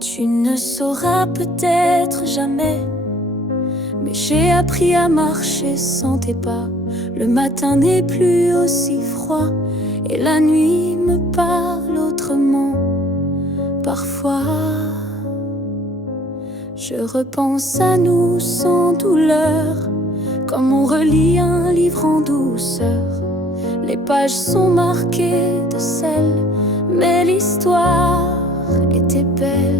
Tu ne sauras peut-être jamais, mais j'ai appris à marcher sans tes pas. Le matin n'est plus aussi froid et la nuit me parle autrement. Parfois, je repense à nous sans douleur, comme on relit un livre en douceur. Les pages sont marquées de sel, mais l'histoire était belle.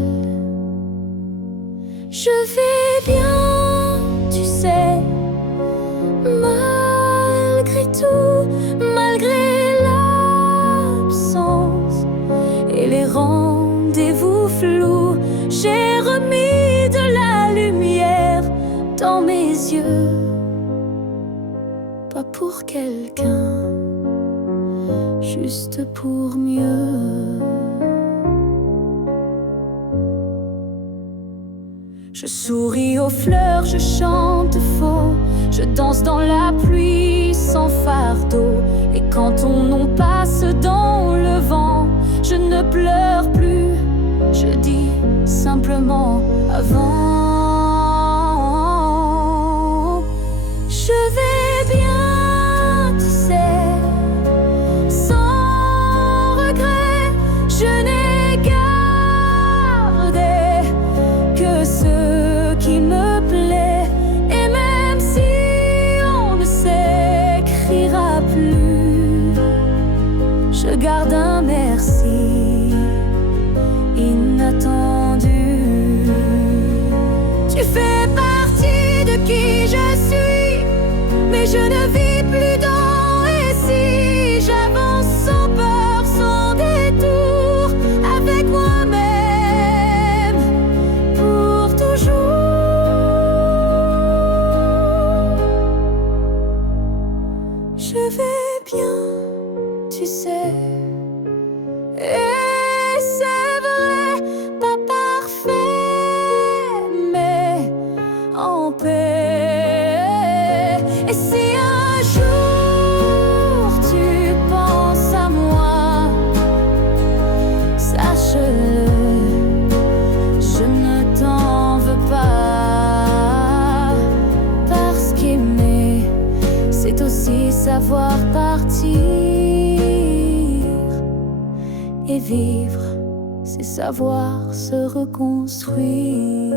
Je vais bien, tu sais, malgré tout, malgré l'absence et les rendez-vous flous. J'ai remis de la lumière dans mes yeux, pas pour quelqu'un, juste pour mieux. Je souris aux fleurs, je chante faux, je danse dans la pluie sans fardeau. Et quand ton nom passe dans le vent, je ne pleure plus, je dis simplement avant. Je vais bien, tu sais, sans regret, je n'ai gardé que ce qui me plaît. Et même si on ne s'écrira plus, je garde un merci inattendu. Tu fais partie de qui je suis, mais je ne vis plus dans et si. J'avance sans peur, sans détour, avec moi-même pour toujours. Je vais bien, tu sais, et c'est vrai, pas parfait, mais en paix. Et si un jour tu penses à moi, sache-le, je ne t'en veux pas. Parce qu'aimer, c'est aussi savoir partir. Et vivre, c'est savoir se reconstruire.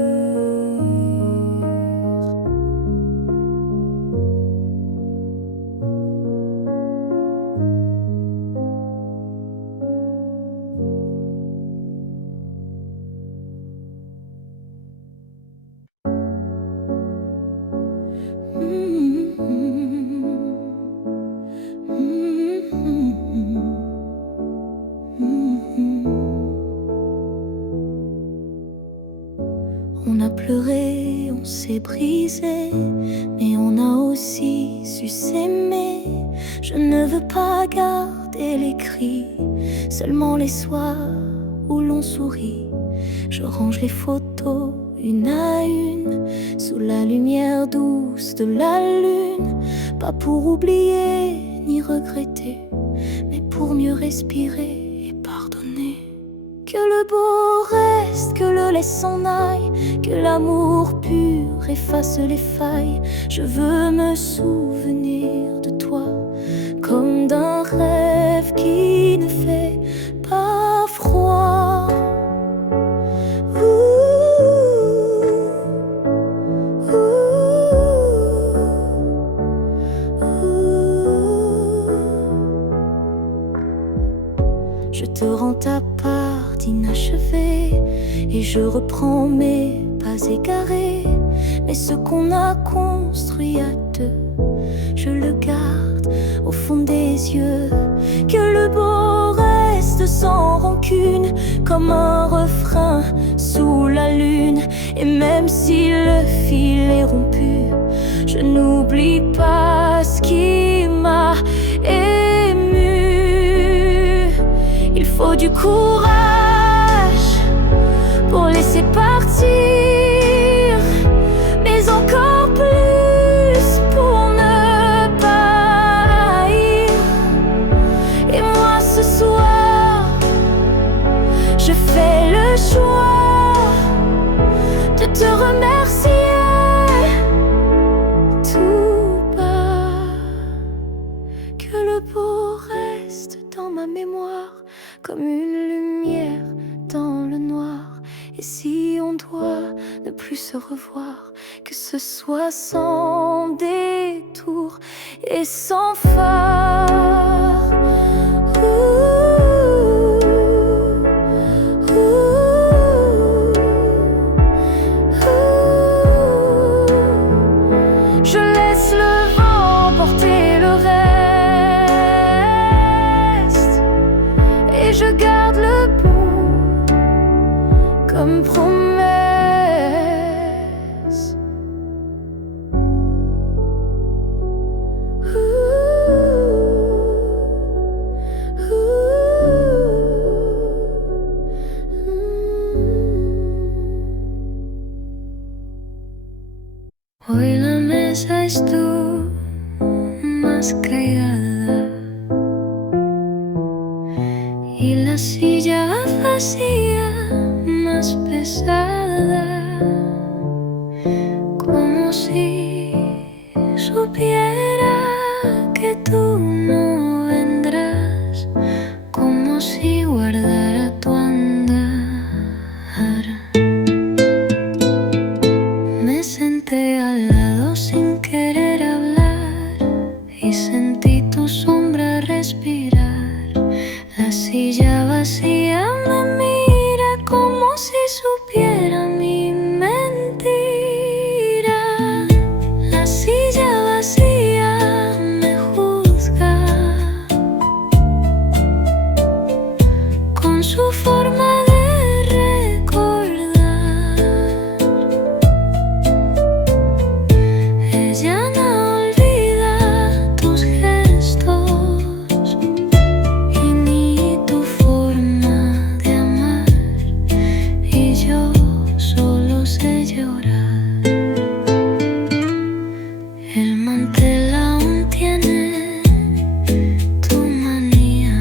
On a pleuré, on s'est brisé, mais on a aussi su s'aimer. Je ne veux pas garder les cris, seulement les soirs où l'on sourit. Je range les photos une à une, sous la lumière douce de la lune. Pas pour oublier ni regretter, mais pour mieux respirer et pardonner. Que le beau reste, que le laisse s'en aille, que l'amour pur efface les failles. Je veux me souvenir de toi comme d'un rêve qui ne fait pas froid. Je te rends ta part d'inachevé et je reprends mes pas égarés. Mais ce qu'on a construit à deux, je le garde au fond des yeux. Que le beau reste sans rancune, comme un refrain sous la lune. Et même si le fil est rompu, je n'oublie pas ce qui m'a ému. Il faut du courage pour laisser partir, mais encore plus pour ne pas haïr. Et moi ce soir, je fais le choix que le beau reste dans ma mémoire, comme une lumière dans le noir. Et si on doit ne plus se revoir, que ce soit sans détour et sans phare. Je laisse le vent porter le reste, et je garde le bon comme promesse. Hoy la mesa estuvo más cargada y la silla vacía más pesada, como si supiera que tú no vendrás, como si guardara tu andar. Me senté al lado sin querer hablar y sentí tu sombra respirar. La silla vacía me mira como si supiera mi mentira. La silla vacía me juzga con su forma de recordar. Ella no olvida tus gestos y ni tu forma de amar, y yo solo sé llorar. El mantel aún tiene tu manía,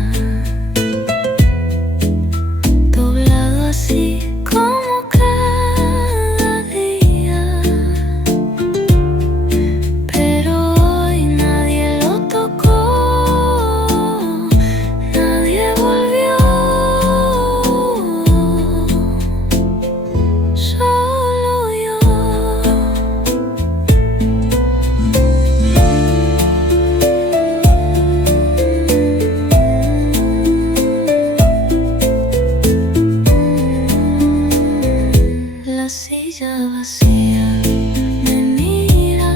doblado así como cada día, pero hoy nadie lo tocó, nadie volvió, solo yo. La silla vacía me mira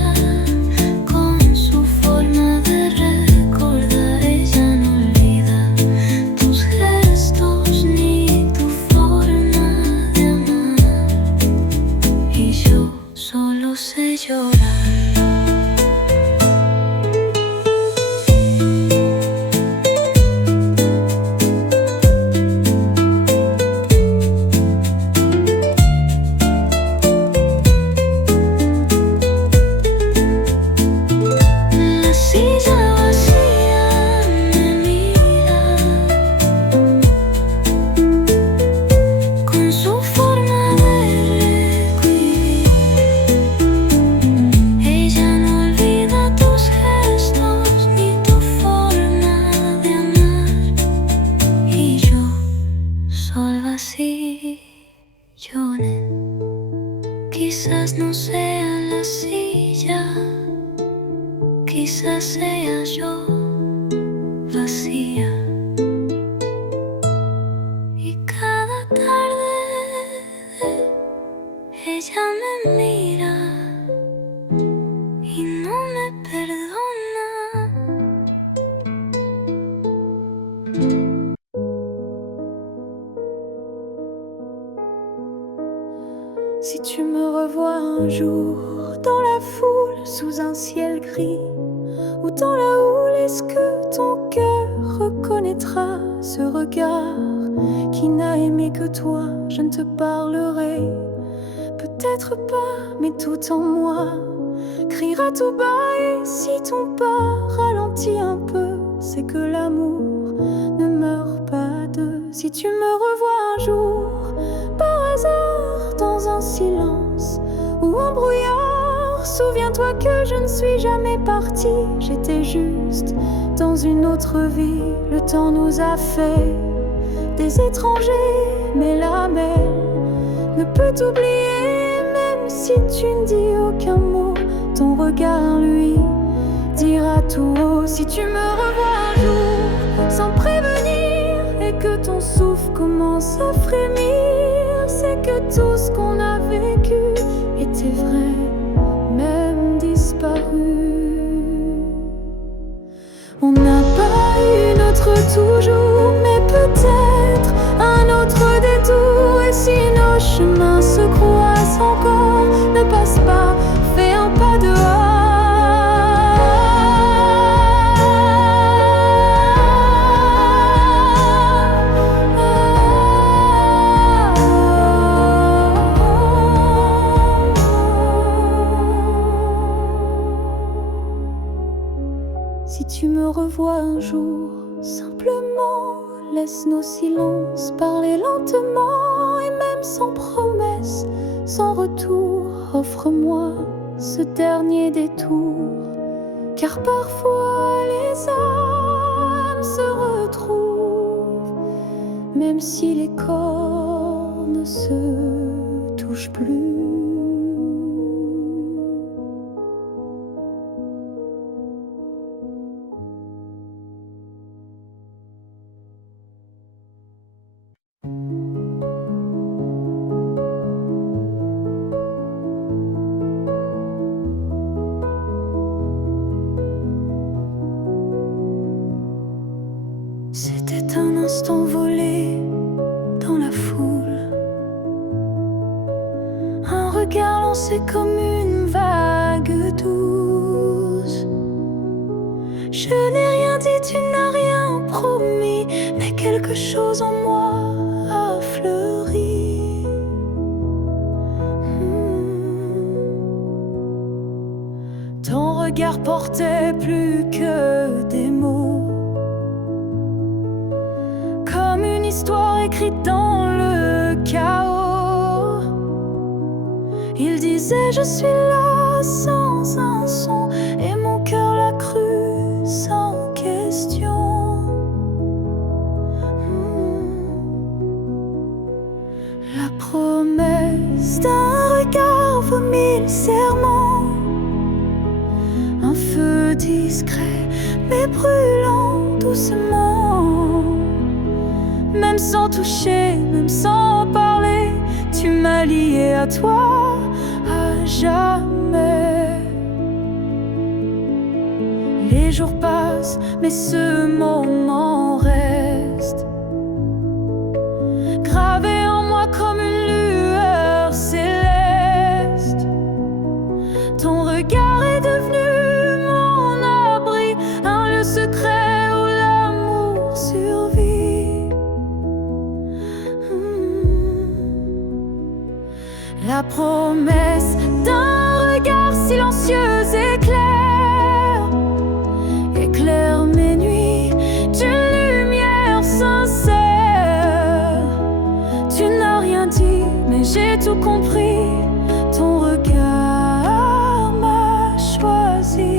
con su forma de recordar. Ella no olvida tus gestos ni tu forma de amar, y yo solo sé llorar. La silla vacía me mira con su forma de recordar. Ella no olvida tus gestos ni tu forma de amar, y yo solo así lloré. Quizás no sea la silla, quizás sea yo vacía, y cada tarde ella me mira y no me perdona. Si tu me revois un jour dans la foule, sous un ciel gris, ou dans la houle, est-ce que ton cœur reconnaîtra ce regard qui n'a aimé que toi? Je ne te parlerai peut-être pas, mais tout en moi criera tout bas. Et si ton pas ralentit un peu, c'est que l'amour ne meurt pas de. Si tu me revois un jour par hasard dans un silence ou un brouillard, souviens-toi que je ne suis jamais partie. J'étais juste dans une autre vie, le temps nous a fait des étrangers, mais la mer ne peut t'oublier, même si tu ne dis aucun mot. Ton regard, lui, dira tout haut. Si tu me revois un jour sans prévenir et que ton souffle commence à frémir, c'est que tout ce qu'on a vécu était vrai, même disparu. On n'a pas eu notre toujours, mais peut-être un autre détour. Et si nos chemins se croisent encore, ne passe pas, fais un pas dehors. Si tu me revois un jour, simplement laisse nos silences parler lentement. Et même sans promesse, sans retour, offre-moi ce dernier détour. Car parfois les âmes se retrouvent, même si les corps ne se touchent plus. C'était un instant volé dans la foule, un regard lancé comme une vague douce. Je n'ai rien dit, tu n'as rien promis, mais quelque chose en moi a fleuri. Ton regard portait plus que des mots, comme une histoire écrite dans le chaos. Il disait je suis là sans un son, et mon cœur l'a cru sans question. La promesse d'un regard vaut 1000 serments, un feu discret mais brûlant doucement. Même sans toucher, même sans parler, tu m'as lié à toi à jamais. Les jours passent, mais ce moment reste gravé en moi comme une lueur céleste. Ton regard est devenu mon abri, un lieu secret où l'amour survit. La promesse d'un regard silencieux éclaire mes nuits d'une lumière sincère. Tu n'as rien dit, mais j'ai tout compris. Ton regard m'a choisi.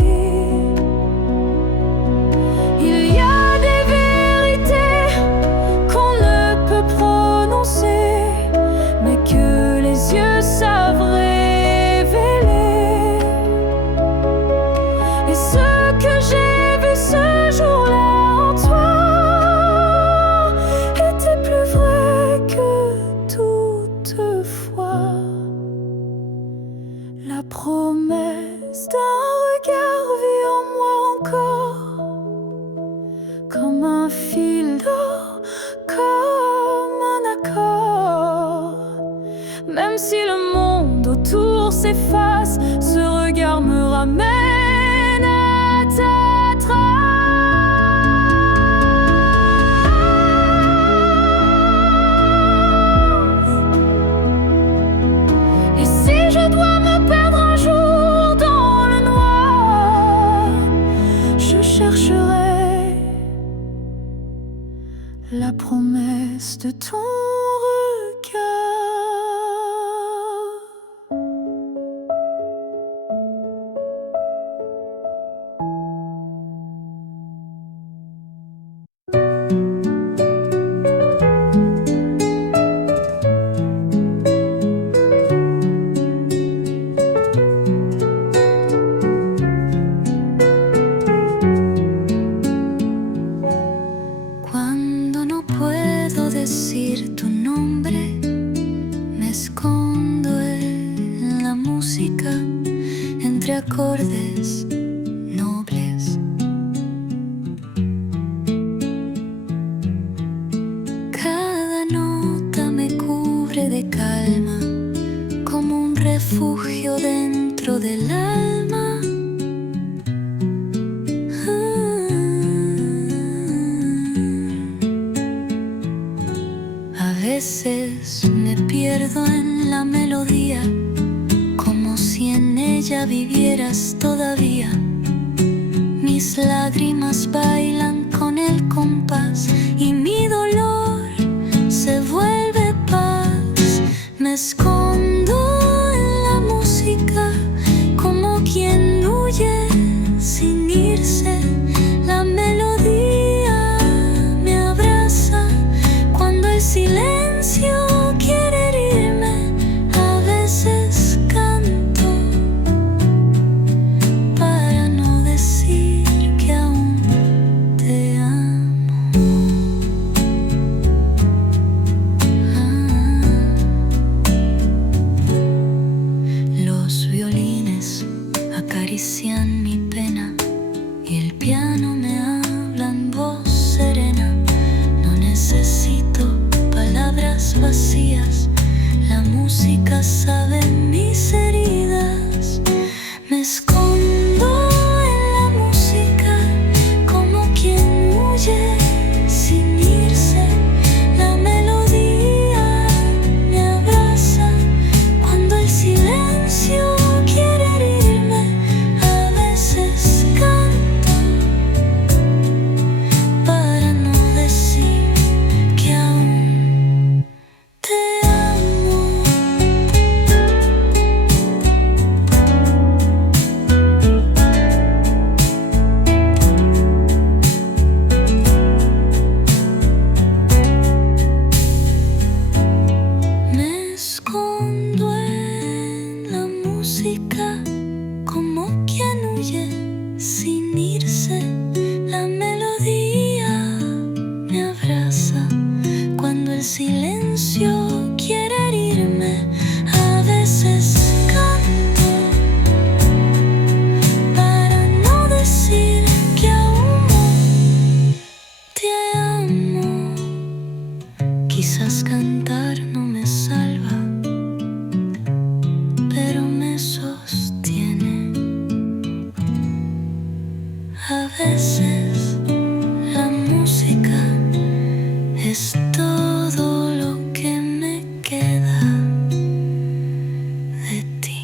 Il y a des vérités qu'on ne peut prononcer, mais que les yeux savent révéler. Et ce que j'ai vu ce jour-là en toi était plus vrai que toutefois. La promesse d'un regard vit en moi encore, comme un fil d'or, comme un accord. Même si le monde autour s'efface, ce regard me ramène à ta trace. Et si je dois me perdre un jour dans le noir, je chercherai la promesse de ton regard. refugio dentro del alma. A veces me pierdo en la melodía, como si en ella vivieras todavía. Mis lágrimas bailan con el compás y mi dolor se vuelve paz. Me escondo en la música como quien huye sin irse. La melodía me abraza cuando el silencio quiere herirme. A veces canto para no decir que aún te amo. Los violines acarician mi pena y el piano me habla en voz serena. No necesito palabras vacías, la música sabe mis heridas. Me escondo en la música como quien huye sin irse. La melodía me abraza cuando el silencio quiere herirme. A veces canto para no decir que aún te amo. Me escondo en la música como quien huye sin irse. La melodía me abraza cuando el silencio quiere herirme. A veces canto para no decir que aún te amo. Quizás cantar no me salva, pero me sostiene. A veces la música es todo lo que me queda de ti.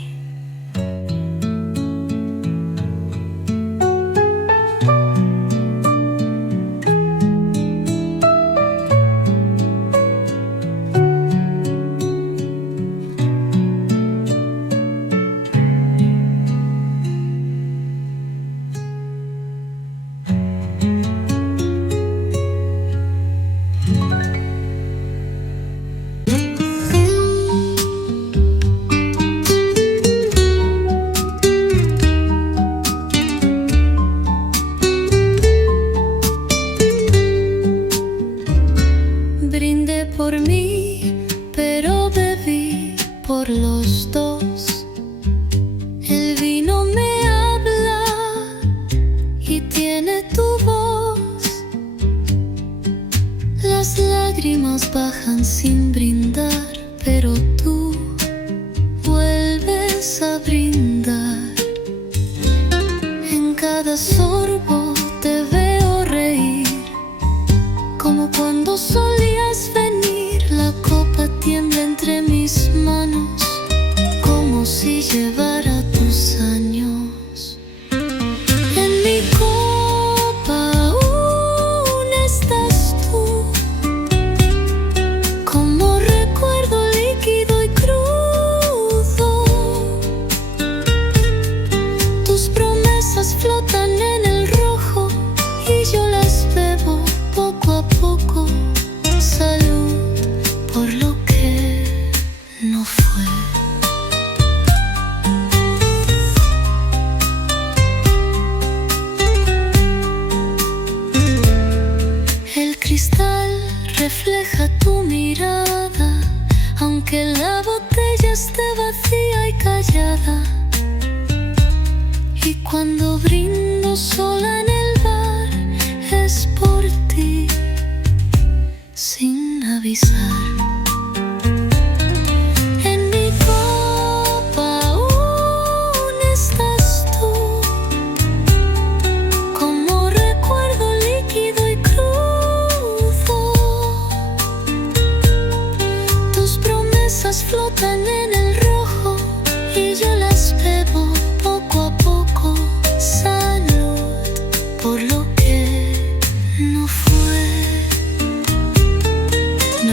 Brindé por mí, pero bebí por los dos. El vino me habla y tiene tu voz. Las lágrimas bajan sin brindar, pero tú vuelves a brindar. En cada sorbo te veo reír, como cuando solías venir. La copa tiembla entre mis manos, como si llevara tus años. En mi copa aún estás tú, como recuerdo líquido y crudo. Tus promesas flotan en el rojo y yo las bebo poco a poco. Salud por lo que no fue. El cristal refleja tu mirada, aunque la botella esté vacía y callada. Y cuando brindo sola en el bar, es por ti, sin avisar. En mi copa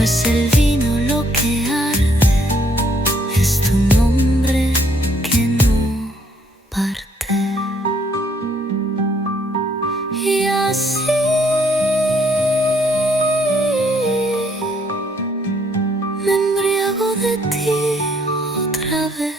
es el vino lo que arde, es tu nombre que no parte. Y así me embriago de ti otra vez.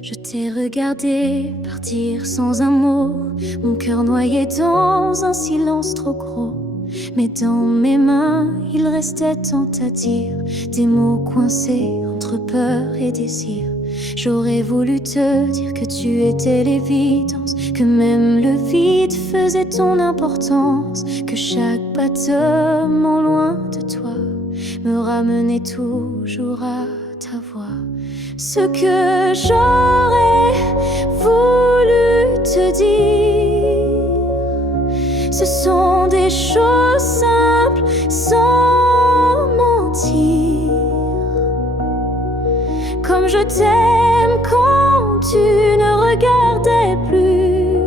Je t'ai regardé partir sans un mot, mon cœur noyé dans un silence trop gros. Mais dans mes mains, il restait tant à dire, des mots coincés entre peur et désir. J'aurais voulu te dire que tu étais l'évidence, que même le vide faisait ton importance, que chaque battement loin de toi me ramenait toujours à ta voix. Ce que j'aurais voulu te dire, ce sont des choses simples sans mentir. Comme je t'aime quand tu ne regardais plus,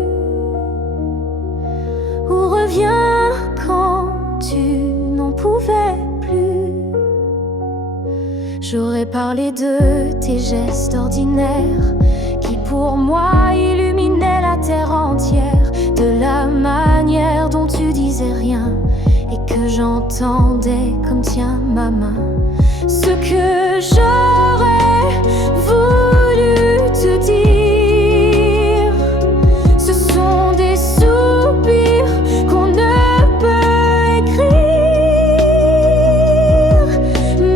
ou reviens quand tu n'en pouvais plus. J'aurais parlé de tes gestes ordinaires qui pour moi illuminaient la terre entière, de la manière dont tu disais rien et que j'entendais comme tiens ma main. Ce que j'aurais voulu te dire, ce sont des soupirs qu'on ne peut écrire,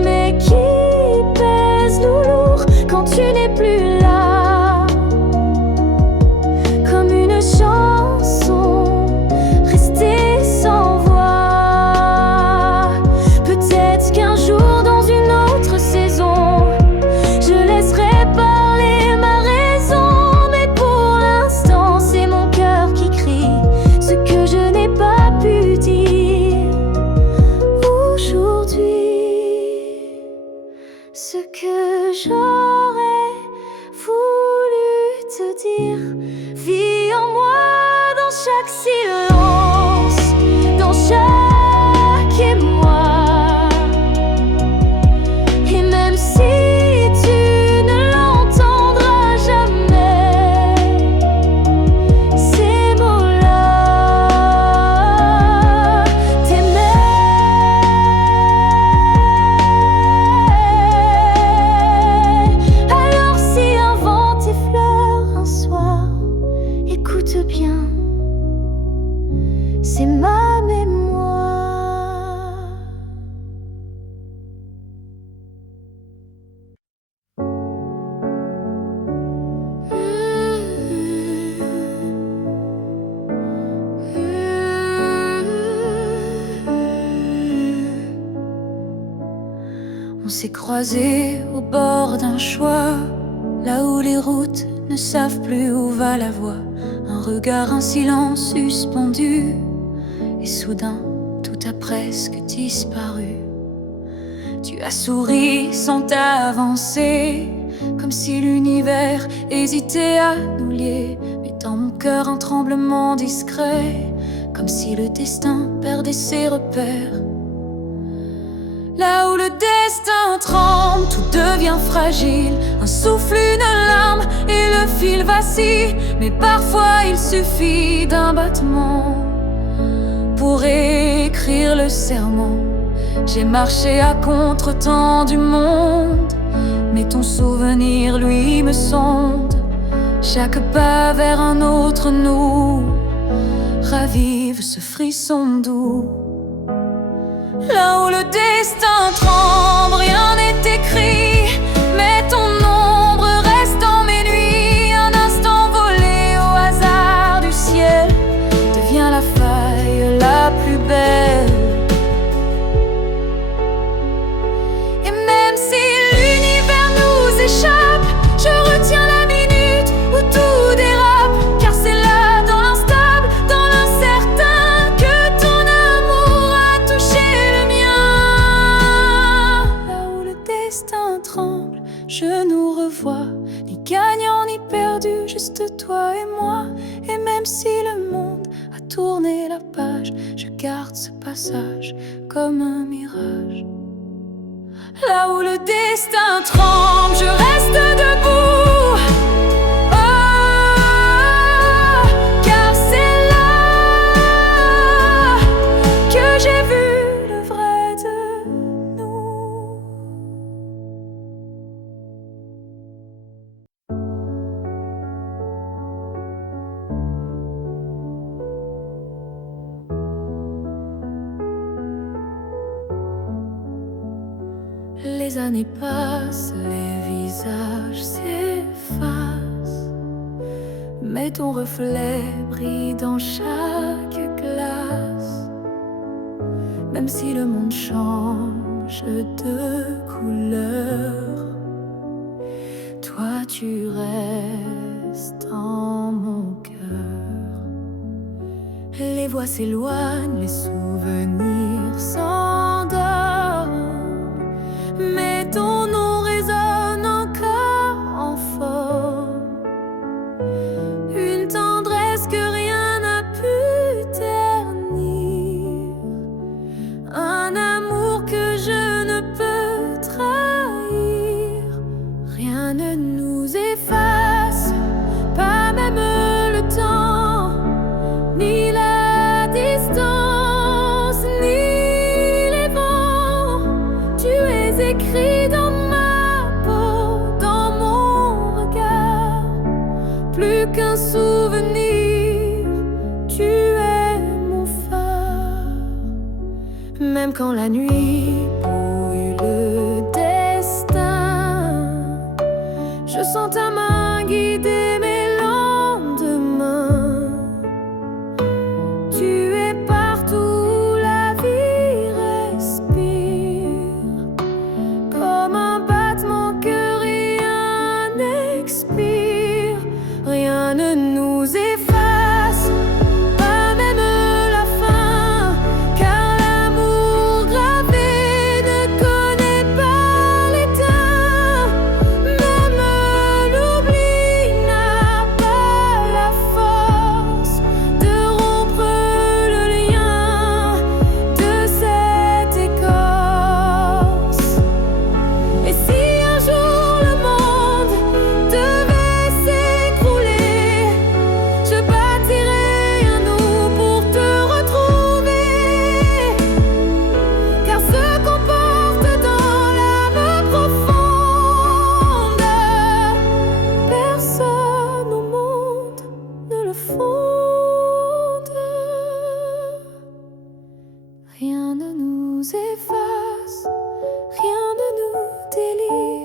mais qui quand tu n'es plus là, comme une chanson restée sans voix. Peut-être qu'un jour dans une autre saison, je laisserai parler ma raison, mais pour l'instant c'est mon cœur qui crie ce que je n'ai pas pu dire aujourd'hui. Ce que j'aurais voulu te dire vit en moi dans chaque silence, dans chaque émoi. Et même si tu ne l'entendras jamais, ces mots-là bien, c'est ma mémoire. On s'est croisés au bord d'un choix, là où les routes ne savent plus où va la voie. Un regard, un silence suspendu, et soudain tout a presque disparu. Tu as souri sans t'avancer, comme si l'univers hésitait à nous lier. Mais dans mon cœur un tremblement discret, comme si le destin perdait ses repères. Là où le destin tremble, tout devient fragile. Un souffle, une larme et le fil vacille. Mais parfois il suffit d'un battement pour écrire le serment. J'ai marché à contre-temps du monde, mais ton souvenir, lui, me sonde. Chaque pas vers un autre nous ravive ce frisson doux. Là où le destin tremble, rien n'est écrit, mais ton ombre reste dans mes nuits. Un instant volé au hasard du ciel devient la faille la plus belle. regarde ce passage comme un mirage. Là où le destin tremble, je reste debout. Oh, car c'est là que j'ai vu le vrai de nous. Les années passent, les visages s'effacent, mais ton reflet brille dans chaque glace. Même si le monde change de couleur, toi tu restes en mon cœur. Les voix s'éloignent, les souvenirs s'endorment, mais ton nom résonne encore en forme. Une tendresse que rien n'a pu ternir, un amour que je ne peux trahir. Rien ne nous efface, pas même le temps, ni la distance, ni les vents. Tu es écrit dans ma peau, dans mon regard. Plus qu'un souvenir, tu es mon phare. Même quand la nuit brouille le destin, je sens ta main guider mes lendemains. Tu es partout où la vie respire, comme un battement que rien n'expire. Rien ne nous efface, pas même la fin, car l'amour gravé ne connaît pas l'éteint. Même l'oubli n'a pas la force de rompre le lien de cette écorce. Et si un jour le monde devait s'écrouler, je bâtirai un nous pour te retrouver. Car ce qu'on porte dans l'âme profonde, personne au monde ne le fonde. Rien ne nous efface, rien ne nous délie,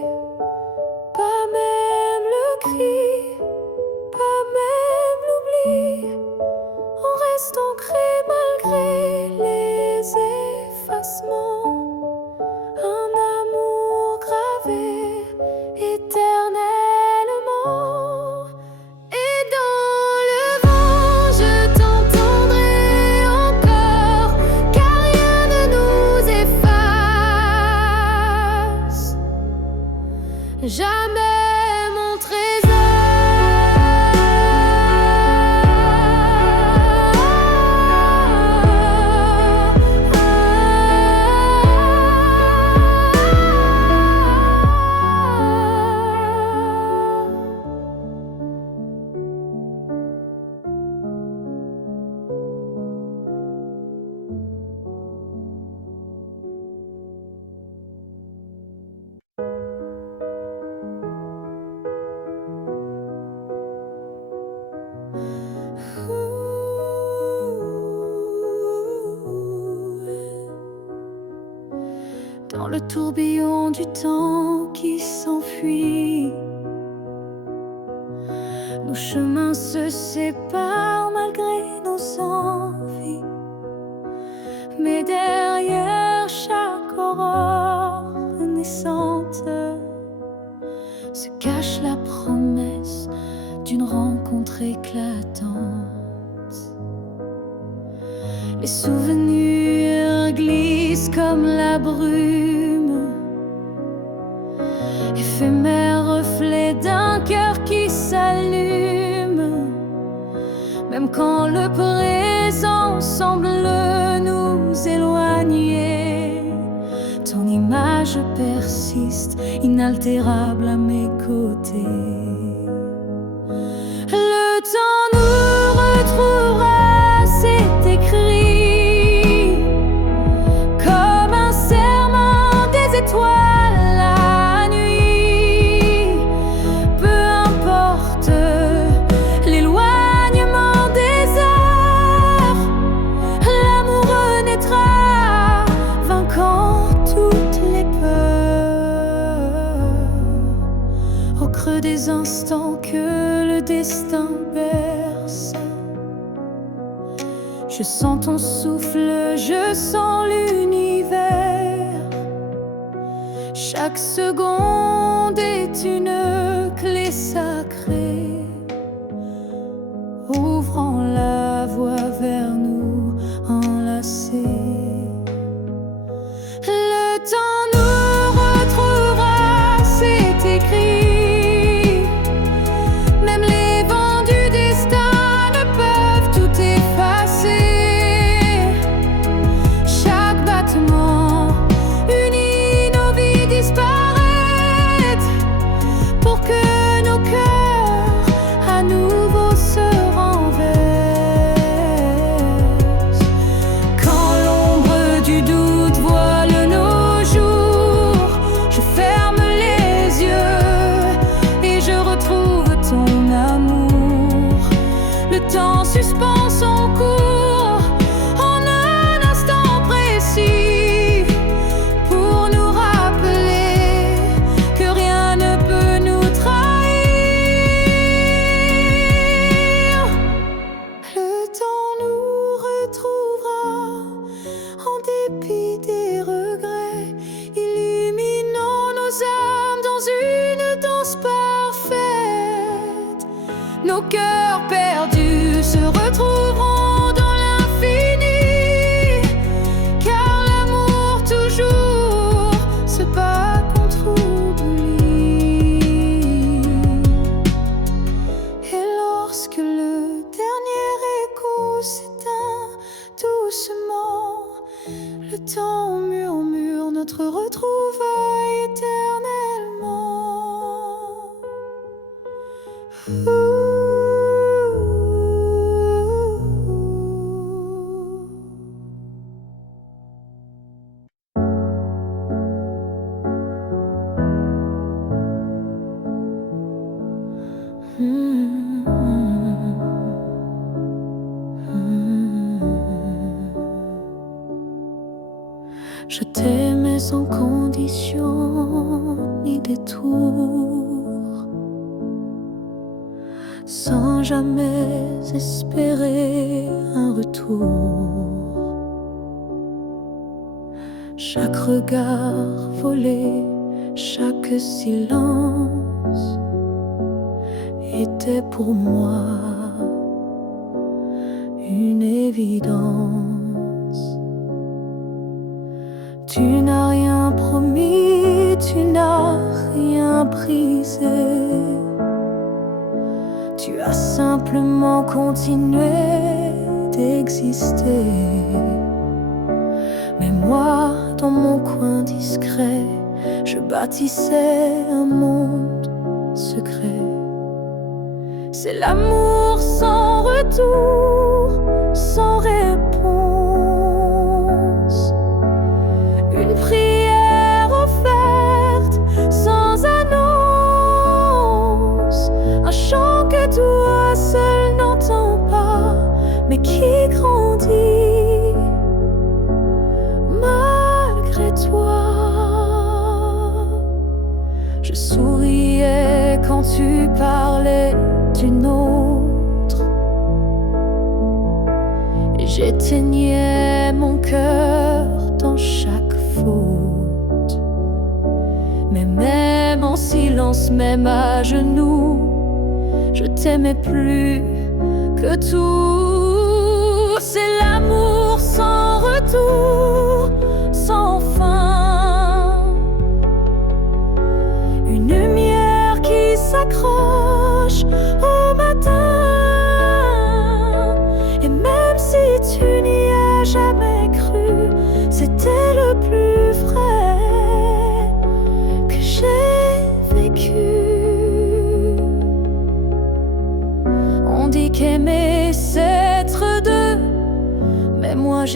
pas même le cri, pas même l'oubli. On reste ancré malgré les effacements, un amour gravé éternellement. Et dans le vent, je t'entendrai encore, car rien ne nous efface. Jamais mon dans le tourbillon du temps qui s'enfuit, nos chemins se séparent malgré nos envies. Mais derrière chaque aurore naissante se cache la promesse d'une rencontre éclatante. Les souvenirs glissent comme la brume, éphémère reflet d'un cœur qui s'allume. Même quand le présent semble le nous je persiste, inaltérable à mes côtés. Le temps nous retrouvera, c'est écrit, comme un serment des étoiles la nuit. Peu importe l'éloignement des heures, l'amour renaîtra, vainquant toutes les peurs. Au creux des instants que le destin berce, je sens ton souffle, je sens l'univers. Chaque seconde est une clé sacrée, ouvrant la voie vers nous enlacés. Le temps nous retrouvera, c'est écrit. Même les vents du destin ne peuvent tout effacer. Chaque battement unit nos vies disparaître, pour que nos cœurs à nouveau se renversent. Quand l'ombre du doute voile nos jours, je ferme les yeux et je retrouve ton amour. Le temps suspend son cours en un instant précis, pour nous rappeler que rien ne peut nous trahir. Le temps nous retrouvera en dépit des regrets, illuminant nos âmes dans une danse parfaite. Nos cœurs perdus se retrouveront dans l'infini, car l'amour toujours se bat contre oubli. Et lorsque le dernier écho s'éteint doucement, le temps murmure notre retrouvaille éternellement. Je t'aimais sans condition ni détour, sans jamais espérer un retour. Chaque regard volé, chaque silence était pour moi une évidence. Tu n'as rien promis, tu n'as rien brisé. Tu as simplement continué d'exister. Mais moi, dans mon coin discret, je bâtissais un monde secret. C'est l'amour sans retour, sans réponse. Une prière offerte sans annonce. Un chant que toi seul n'entends pas, mais qui grandit malgré toi. Je souriais quand tu parlais d'une autre, et j'éteignais mon cœur dans chaque faute. Mais même en silence, même à genoux, je t'aimais plus que tout. C'est l'amour sans retour, sans fin. Une lumière qui s'accroche au matin. Et même si tu n'y as jamais cru, c'était le plus vrai.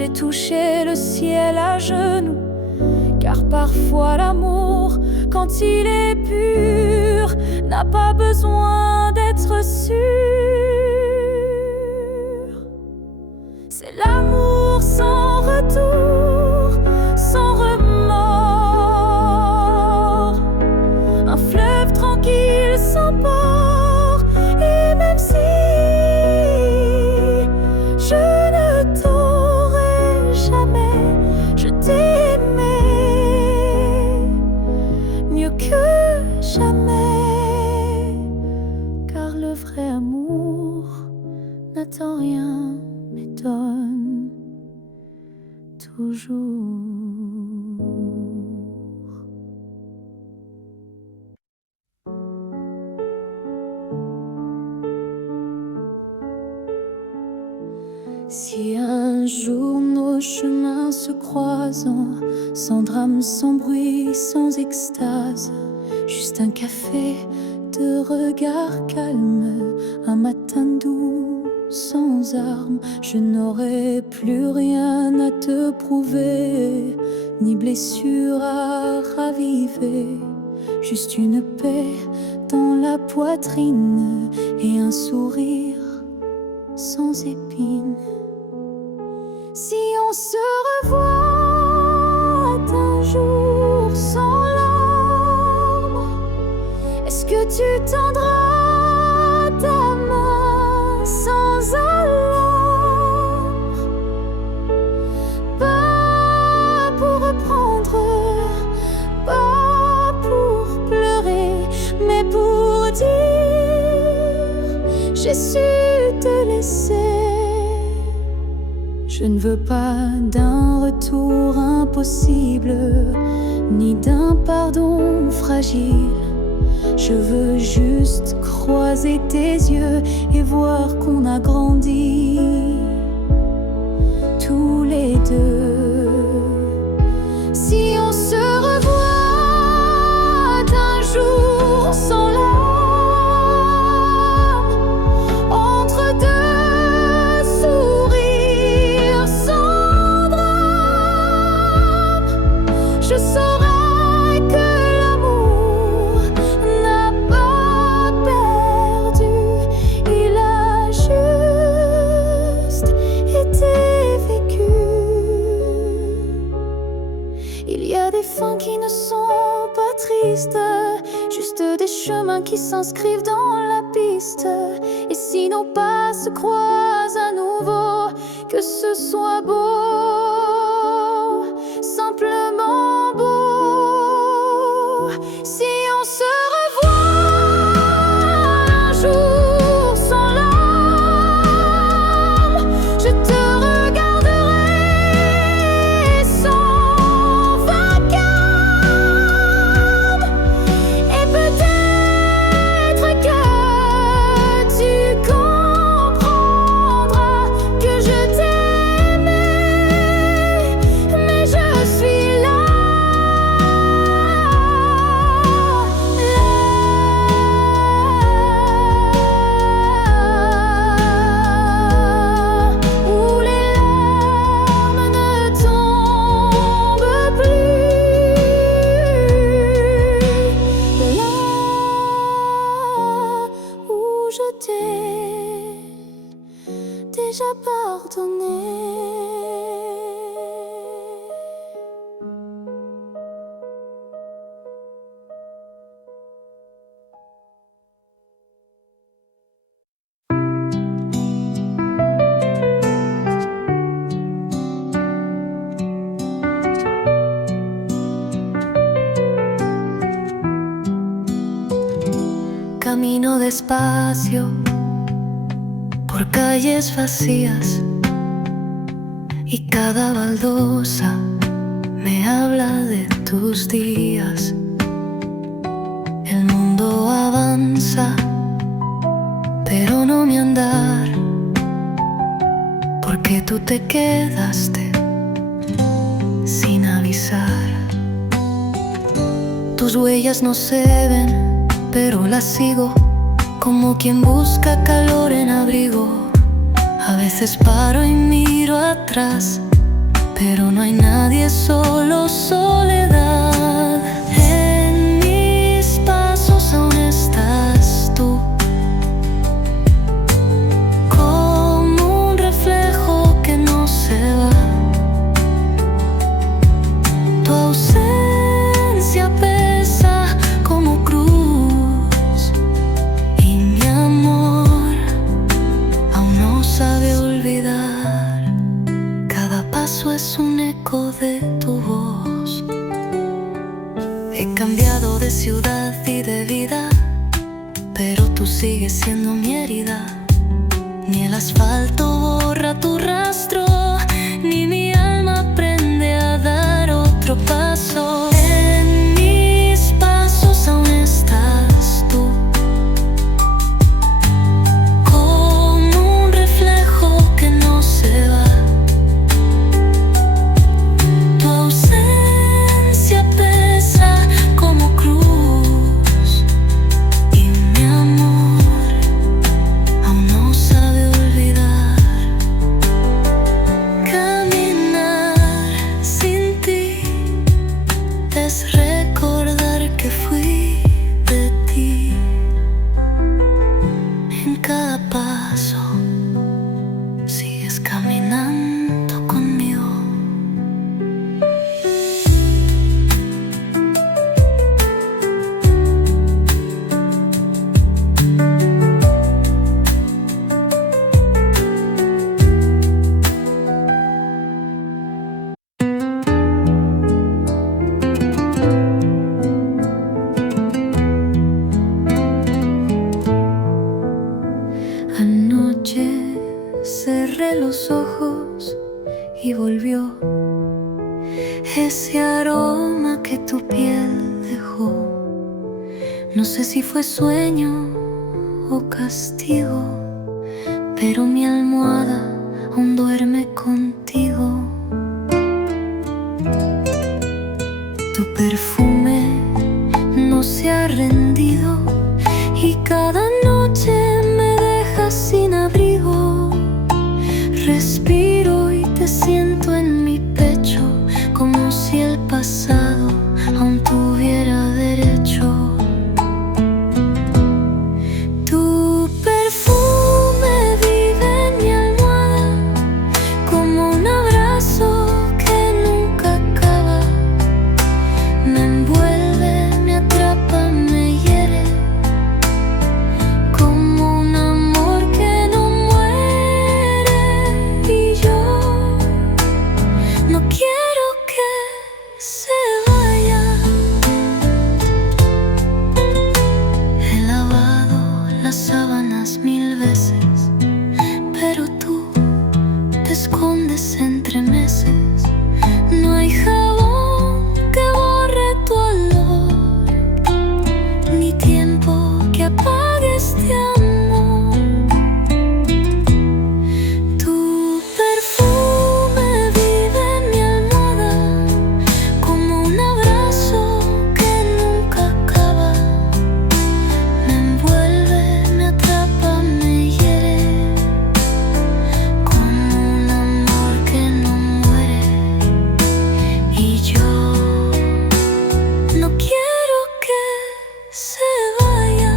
j'ai touché le ciel à genoux. Car parfois l'amour, quand il est pur, n'a pas besoin d'être sûr. C'est l'amour sans retour, sans remords, un fleuve tranquille sans port. Et même si je ne t'aurai jamais, je t'aimais mieux que jamais. Car le vrai amour n'attend rien, mais donne toujours. Si un jour nos chemins se croisent, sans drame, sans bruit, sans extase, juste un café, de regard calme, un matin doux, sans armes, je n'aurai plus rien à te prouver, ni blessure à raviver, juste une paix dans la poitrine et un sourire sans épines. Si on se revoit un jour sans larmes, est-ce que tu tendras ta main sans alarme? Pas pour reprendre, pas pour pleurer, mais pour dire j'ai su te laisser. Je ne veux pas d'un retour impossible, ni d'un pardon fragile. Je veux juste croiser tes yeux et voir qu'on a grandi tous les deux. Si on se revoit un jour sans larmes, entre deux sourires sans drame, je saurai que l'amour n'a pas perdu, il a juste été vécu. Il y a des fins qui ne sont pas tristes, juste des chemins qui s'inscrivent dans la piste. Et si nos pas se croisent à nouveau, que ce soit beau, simplement beau. Si on se revoit un jour sans larmes, je te regarderai sans vacarme. Et peut-être que tu comprendras que je t'aimais, mais je suis là, où les larmes ne tombent plus, là où je t'ai déjà pardonné. Camino despacio por calles vacías y cada baldosa me habla de tus días. El mundo avanza, pero no mi andar, porque tú te quedaste sin avisar. Tus huellas no se ven, pero las sigo como quien busca calor en abrigo. A veces paro y miro atrás pero no hay nadie, solo soledad. En mis pasos aún estás tú, como un reflejo que no se va. Tu ausencia pesa como cruz, y mi amor aún no sabe olvidar. Cada paso es un eco de tu voz. He cambiado de ciudad y de vida, pero tú sigues siendo mi herida. Ni el asfalto borra tu rastro, ni mi alma aprende a dar otro paso. En mis pasos aún estás tú, como un reflejo que no se va. Tu ausencia pesa como cruz, y mi amor aún no sabe olvidar. Caminar sin ti es recordar que fui de ti. En cada paso sigues caminando conmigo. Anoche cerré los ojos y volvió ese aroma que tu piel dejó. No sé si fue sueño o castigo, pero mi almohada aún duerme contigo. Tu perfume no se ha rendido, y cada noche me dejas sin abrigo. Respiro y te siento en mi pecho, como si el pasado aún tuviera derecho. Tu perfume vive en mi almohada, como un abrazo que nunca acaba. Me envuelve, me atrapa, me hiere, como un amor que no muere. Y yo no quiero que se vaya. He lavado las sábanas 1000 veces, pero tú te escondes entre meses. No hay jabón que borre tu olor, ni tiempo que apague este amor. Tu perfume vive en mi almohada, como un abrazo que nunca acaba. Me envuelve, me atrapa, me hiere, como un amor que no muere. Y yo no quiero que se vaya.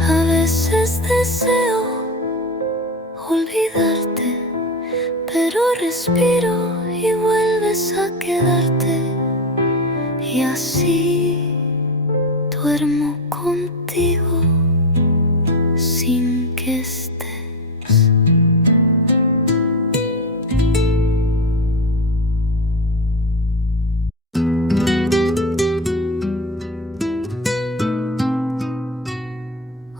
A veces deseo olvidarte, pero respiro y vuelves a quedarte. Y así duermo contigo sin que estés.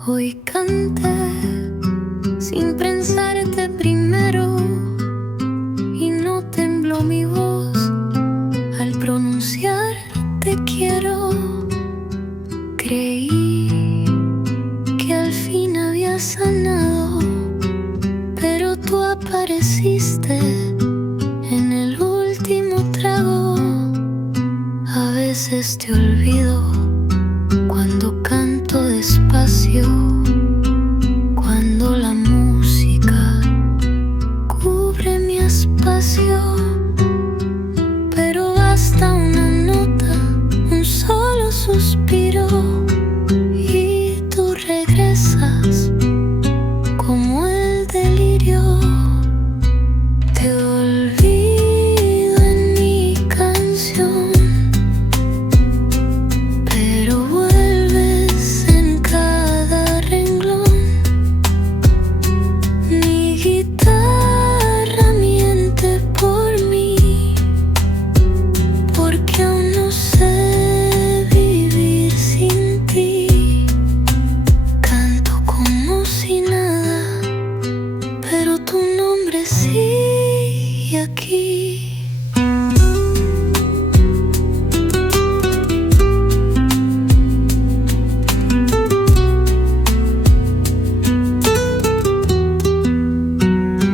Hoy canté sin pensarte primero, y no tembló mi voz al pronunciar te quiero. Creí desapareciste en el último trago. A veces te olvido cuando canto despacio, cuando la música cubre mi espacio. Pero basta una nota, un solo suspiro, y tú regresas como el delirio. Te olvido en mi canción, pero vuelves en cada renglón. Mi guitarra miente por mí, porque aún no sé vivir sin ti. Canto como si nada, pero tu nombre sigue aquí.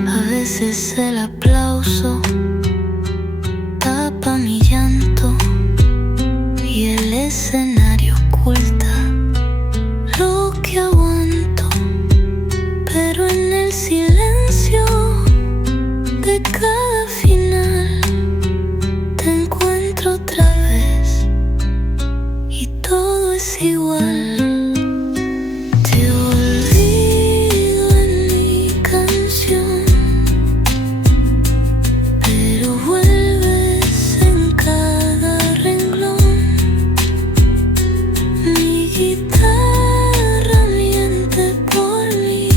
A veces el aplauso tapa mi llanto y el escenario oculta lo que aguanto, pero en el silencio de cada final te encuentro otra vez y todo es igual. Te olvido en mi canción, pero vuelves en cada renglón. Mi guitarra miente por mí,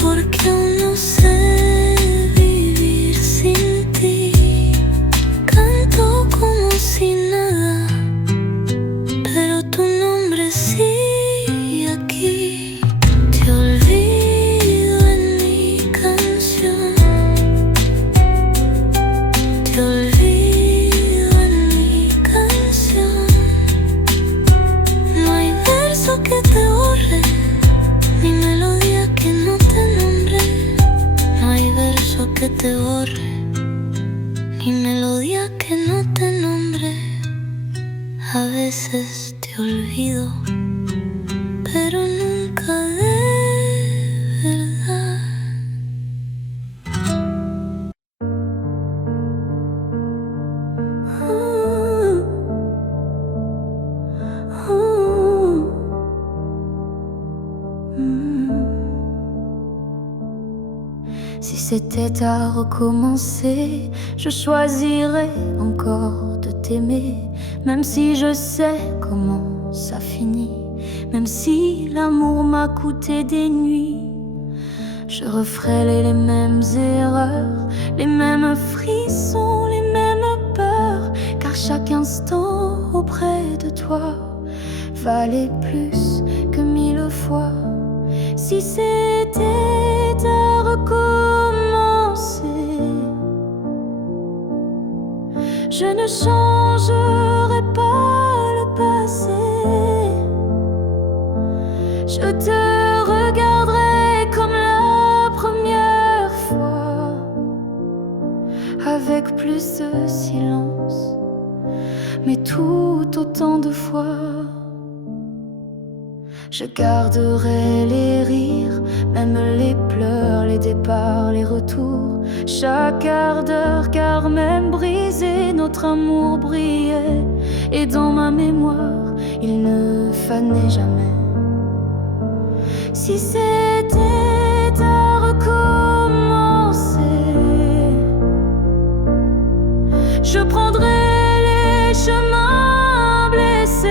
porque aún no sé vivir sin ti. Canto como si nada, pero tu nombre sigue aquí. Te olvido en mi canción, te olvido en mi canción. No hay verso que te borre, ni melodía que no te nombre. No hay verso que te borre, ni melodía que no te nombre. A veces te olvido, pero nunca de verdad. Si c'était à recommencer, je choisirais encore de t'aimer, même si je sais comment ça finit, même si l'amour m'a coûté des nuits. Je referais les mêmes erreurs, les mêmes frissons, les mêmes peurs, car chaque instant auprès de toi valait plus que 1000 fois. Si c'était à recommencer, je ne changerai pas le passé. Je te regarderai comme la première fois, avec plus de silence, mais tout autant de fois. Je garderai les rires, même les pleurs, les départs, les retours, chaque quart d'heure, car même brisé, notre amour brillait. Et dans ma mémoire, il ne fanait jamais. Si c'était à recommencer, je prendrais les chemins blessés,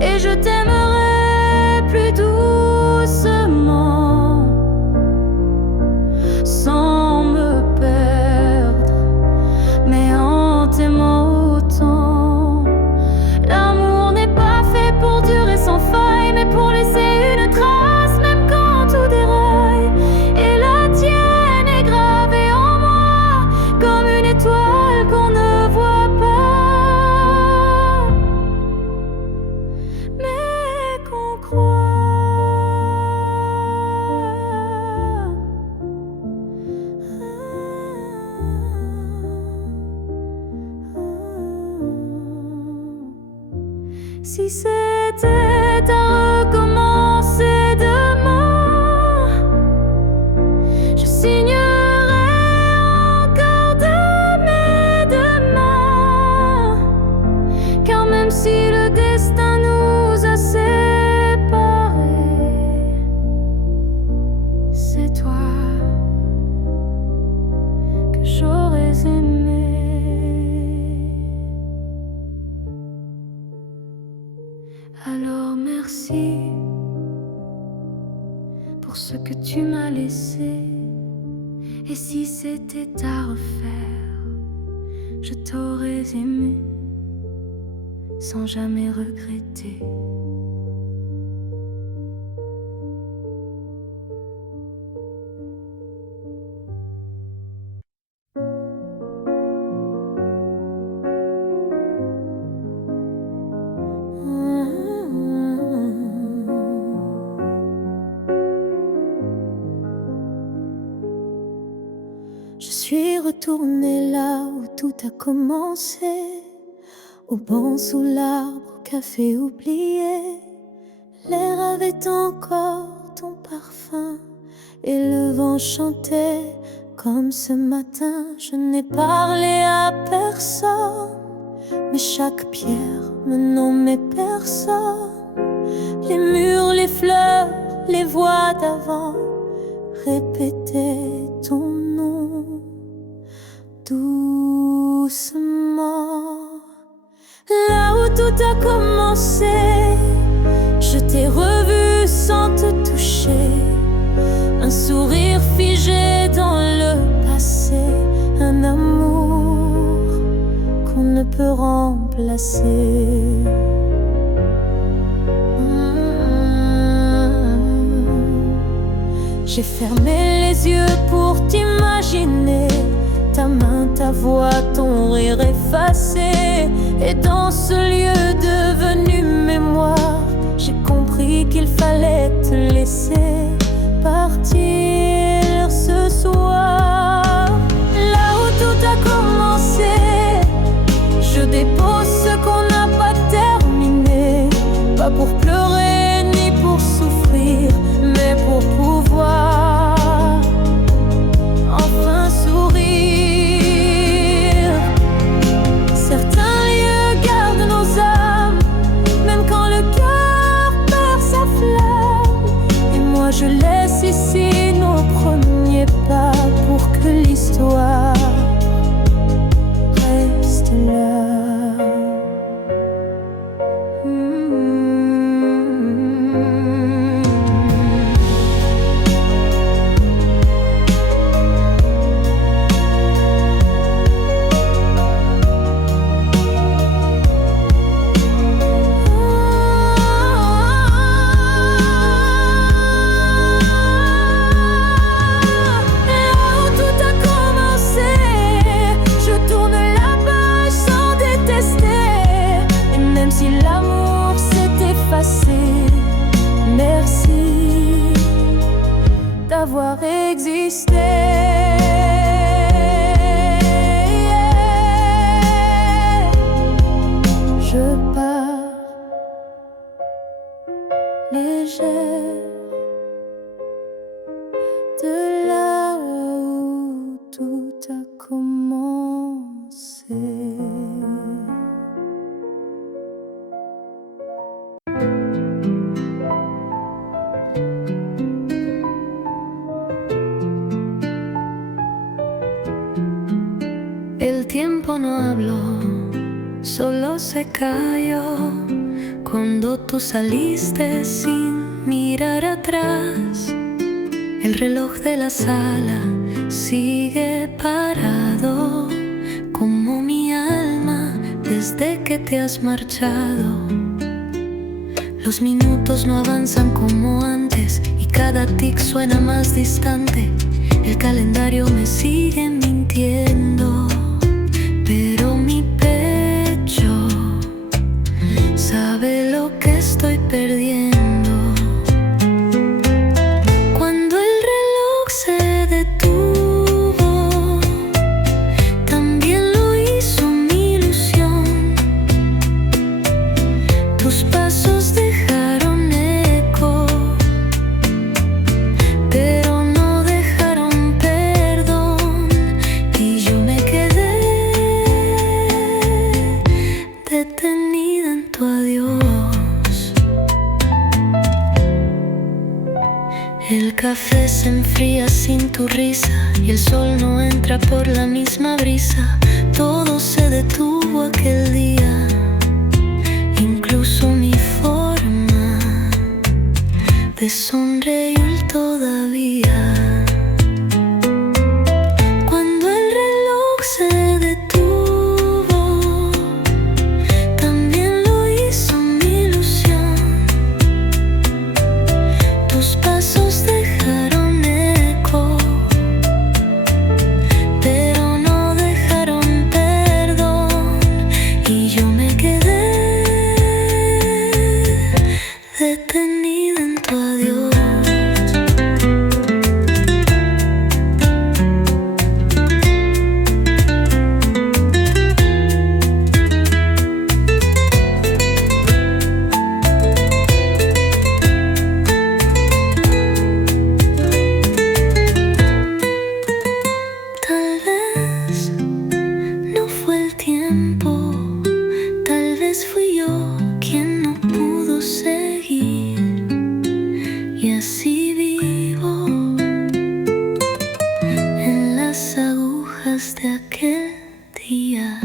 et je t'aimerai plus doucement, sans me perdre, mais en t'aimant autant. L'amour n'est pas fait pour durer sans faille, mais pour si c'était à recommencer demain, je signerais encore de mes deux mains. Car même si le destin nous a séparés, c'est toi que j'aurais aimé. Alors merci pour ce que tu m'as laissé. Et si c'était à refaire, je t'aurais aimé sans jamais regretter. Je suis retournée là où tout a commencé, au banc sous l'arbre, au café oublié. L'air avait encore ton parfum et le vent chantait comme ce matin. Je n'ai parlé à personne, mais chaque pierre me nommait personne. Les murs, les fleurs, les voix d'avant répétaient ton nom doucement. Là où tout a commencé, je t'ai revu sans te toucher. Un sourire figé dans le passé, un amour qu'on ne peut remplacer. J'ai fermé les yeux pour t'imaginer, ta main, ta voix, ton rire effacé. Et dans ce lieu devenu mémoire, j'ai compris qu'il fallait te laisser partir ce soir. Là où tout a commencé, je dépose ce qu'on n'a pas terminé. Pas pour pleurer ni pour souffrir, mais pour pouvoir enfin sourire. Certains lieux gardent nos âmes, même quand le cœur perd sa flamme. Et moi je laisse ici nos premiers pas pour que l'histoire reste là. Merci d'avoir existé. Je pars légère de là où tout a commencé. El tiempo no habló, solo se cayó cuando tú saliste sin mirar atrás. El reloj de la sala sigue parado, como mi alma desde que te has marchado. Los minutos no avanzan como antes y cada tic suena más distante. El calendario me sigue mintiendo, pero mi pecho sabe lo que estoy perdiendo. Cuando el reloj se detuvo, también lo hizo mi ilusión. Tus El café se enfría sin tu risa y el sol no entra por la misma brisa. Todo se detuvo aquel día, incluso mi forma de sonreír todavía. Cuando el reloj se detuvo, también lo hizo mi ilusión. Tus pasos dejaron eco, pero no dejaron perdón, y yo me quedé detenida en tu adiós. Tal vez no fue el tiempo, tal vez fui yo quien no pudo seguir, y así vivo en las agujas de aquel día.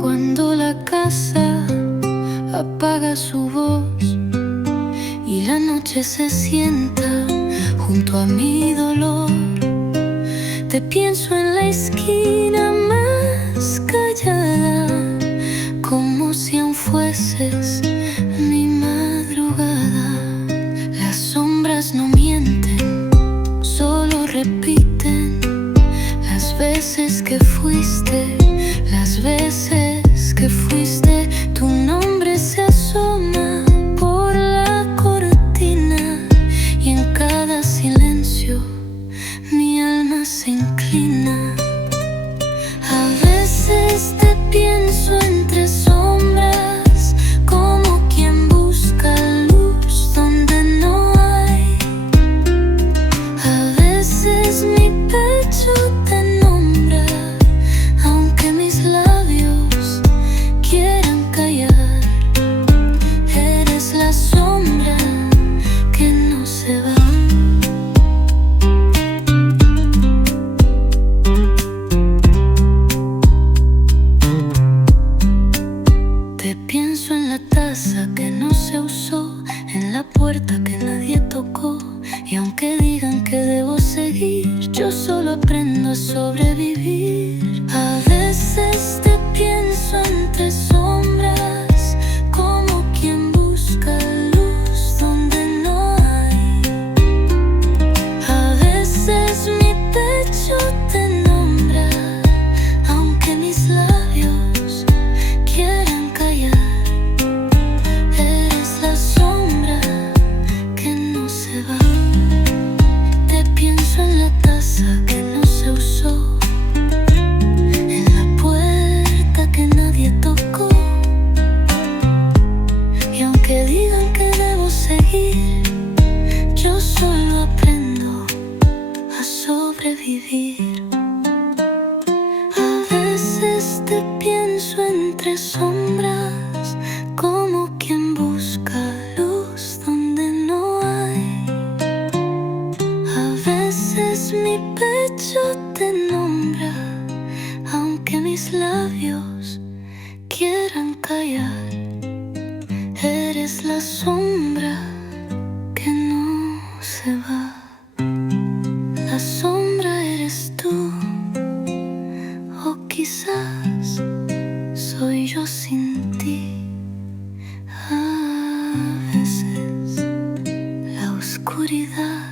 Cuando la casa apaga su voz y la noche se sienta junto a mi dolor, te pienso en la esquina más callada, como si aún fueses mi madrugada. Las sombras no mienten, solo repiten las veces que fuiste, las veces que fuiste. Tu nombre se asoma por la cortina y en cada silencio mi alma se inclina. A veces te pienso entre sombras, como quien busca luz donde no hay. A veces mi pecho te nombra, aunque mis labios quieran callar. Eres la sombra que no se va. Te pienso en la taza que no se usó, en la puerta que nadie tocó, y aunque digan que debo seguir, yo solo aprendo a sobrevivir. A veces te pienso entre sombras, como quien busca luz donde no hay. A veces mi pecho te nombra, aunque mis labios quieran callar. Eres la sombra que no se va. Te pienso en la taza que no se usó, en la puerta que nadie tocó, y aunque digan que debo seguir, yo solo aprendo a sobrevivir. A veces te pienso entre sombras, como quien busca luz donde no hay. A veces mi pecho te nombra, aunque mis labios quieran callar. Eres la sombra que no se va. La sombra eres tú, o quizás soy yo sin ti. A veces la oscuridad